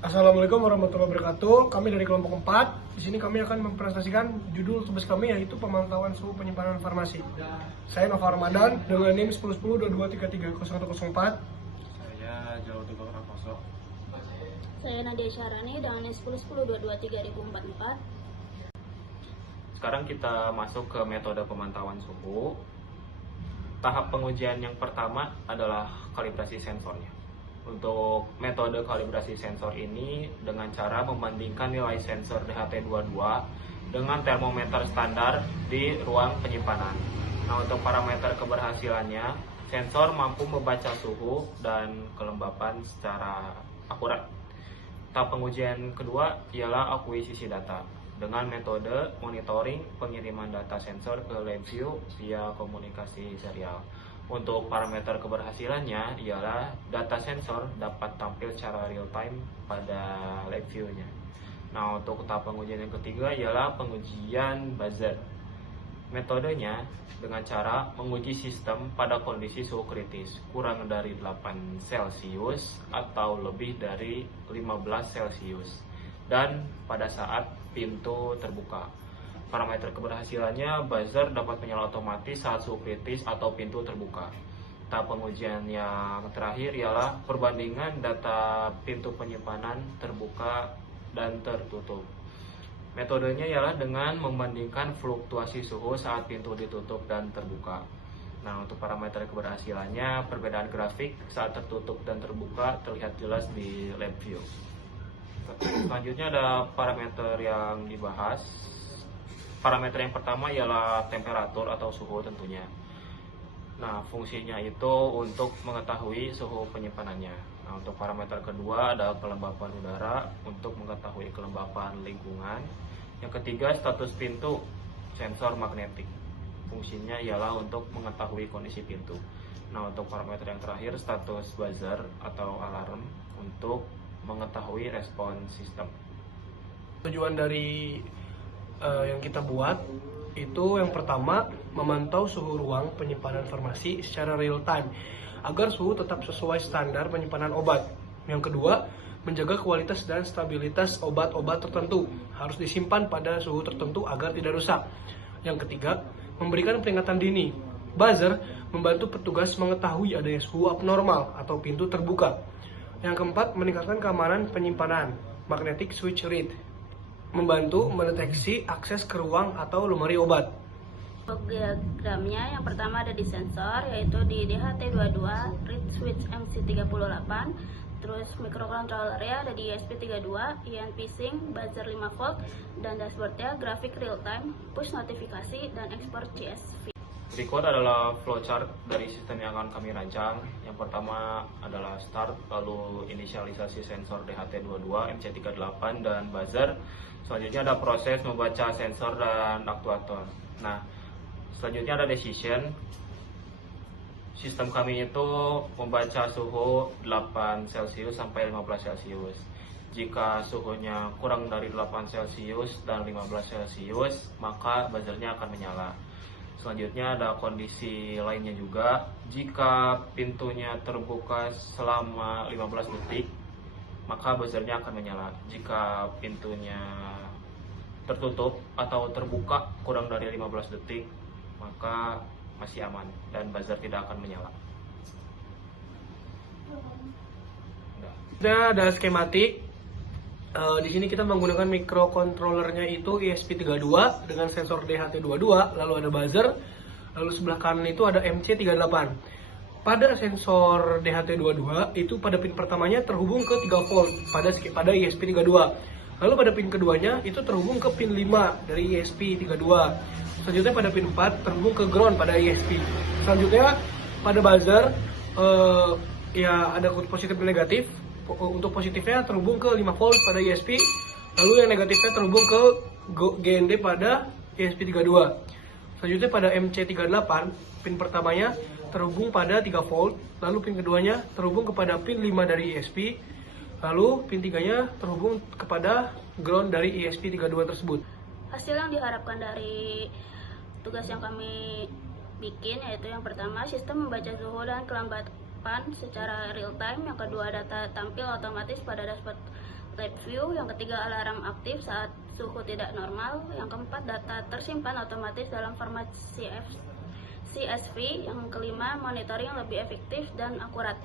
Assalamualaikum warahmatullahi wabarakatuh. Kami dari kelompok 4. Di sini kami akan mempresentasikan judul tugas kami, yaitu pemantauan suhu penyimpanan farmasi. Saya Nova Ramadan dengan NIM 101022330104. Saya Jalur Tigo Prakoso. Saya Nadia Syarani dengan NIM 1010223044. Sekarang kita masuk ke metode pemantauan suhu. Tahap pengujian yang pertama adalah kalibrasi sensornya. Untuk metode kalibrasi sensor ini dengan cara membandingkan nilai sensor DHT22 dengan termometer standar di ruang penyimpanan. Nah, untuk parameter keberhasilannya, sensor mampu membaca suhu dan kelembapan secara akurat. Tahap pengujian kedua ialah akuisisi data dengan metode monitoring pengiriman data sensor ke LabVIEW via komunikasi serial. Untuk parameter keberhasilannya ialah data sensor dapat tampil secara real time pada LabVIEW-nya. Nah, untuk tahap pengujian yang ketiga ialah pengujian buzzer. Metodenya dengan cara menguji sistem pada kondisi suhu kritis kurang dari 8 Celcius atau lebih dari 15 Celcius dan pada saat pintu terbuka. Parameter keberhasilannya, buzzer dapat menyala otomatis saat suhu kritis atau pintu terbuka. Tahap pengujian yang terakhir ialah perbandingan data pintu penyimpanan terbuka dan tertutup. Metodenya ialah dengan membandingkan fluktuasi suhu saat pintu ditutup dan terbuka. Nah, untuk parameter keberhasilannya, perbedaan grafik saat tertutup dan terbuka terlihat jelas di LabVIEW. Selanjutnya ada parameter yang dibahas. Parameter yang pertama ialah temperatur atau suhu tentunya. Nah, fungsinya itu untuk mengetahui suhu penyimpanannya. Nah, untuk parameter kedua ada kelembapan udara untuk mengetahui kelembapan lingkungan. Yang ketiga, status pintu sensor magnetik. Fungsinya ialah untuk mengetahui kondisi pintu. Nah, untuk parameter yang terakhir, status buzzer atau alarm untuk mengetahui respon sistem. Tujuan dari yang kita buat itu yang pertama, memantau suhu ruang penyimpanan farmasi secara real time agar suhu tetap sesuai standar penyimpanan obat. Yang kedua, menjaga kualitas dan stabilitas obat-obat tertentu harus disimpan pada suhu tertentu agar tidak rusak. Yang ketiga, memberikan peringatan dini. Buzzer membantu petugas mengetahui adanya suhu abnormal atau pintu terbuka. Yang keempat, meningkatkan keamanan penyimpanan. Magnetic switch read membantu mendeteksi akses ke ruang atau lemari obat. Untuk diagramnya, yang pertama ada di sensor, yaitu di DHT22, read switch MC38, terus microcontrollernya ada di ESP32, INP sync, buzzer 5 volt, dan dashboardnya grafik real time, push notifikasi, dan ekspor CSV. Berikut adalah flowchart dari sistem yang akan kami rancang. Yang pertama adalah start, lalu inisialisasi sensor DHT22, MC38, dan buzzer. Selanjutnya ada proses membaca sensor dan aktuator. Nah, selanjutnya ada decision. Sistem kami itu membaca suhu 8 Celcius sampai 15 Celcius. Jika suhunya kurang dari 8 Celcius dan 15 Celcius, maka buzzernya akan menyala. Selanjutnya ada kondisi lainnya juga. Jika pintunya terbuka selama 15 detik, maka buzzernya akan menyala. Jika pintunya tertutup atau terbuka kurang dari 15 detik, maka masih aman dan buzzer tidak akan menyala. Ada skematik. Di sini kita menggunakan microcontrollernya itu ESP32 dengan sensor DHT22, lalu ada buzzer, lalu sebelah kanan itu ada MC38. Pada sensor DHT22 itu pada pin pertamanya terhubung ke 3 volt pada ESP32. Lalu pada pin keduanya itu terhubung ke pin 5 dari ESP32. Selanjutnya pada pin 4 terhubung ke ground pada ESP. Selanjutnya pada buzzer ya ada positif dan negatif. Untuk positifnya terhubung ke 5 volt pada ESP, lalu yang negatifnya terhubung ke GND pada ESP32. Selanjutnya pada MC38, pin pertamanya terhubung pada 3 volt, lalu pin keduanya terhubung kepada pin 5 dari ESP, lalu pin 3-nya terhubung kepada ground dari ESP32 tersebut. Hasil yang diharapkan dari tugas yang kami bikin yaitu yang pertama, sistem membaca suhu dan kelembapan secara real time. Yang kedua, data tampil otomatis pada dashboard Live view, yang ketiga alarm aktif saat suhu tidak normal, yang keempat data tersimpan otomatis dalam format CSV, yang kelima monitoring lebih efektif dan akurat.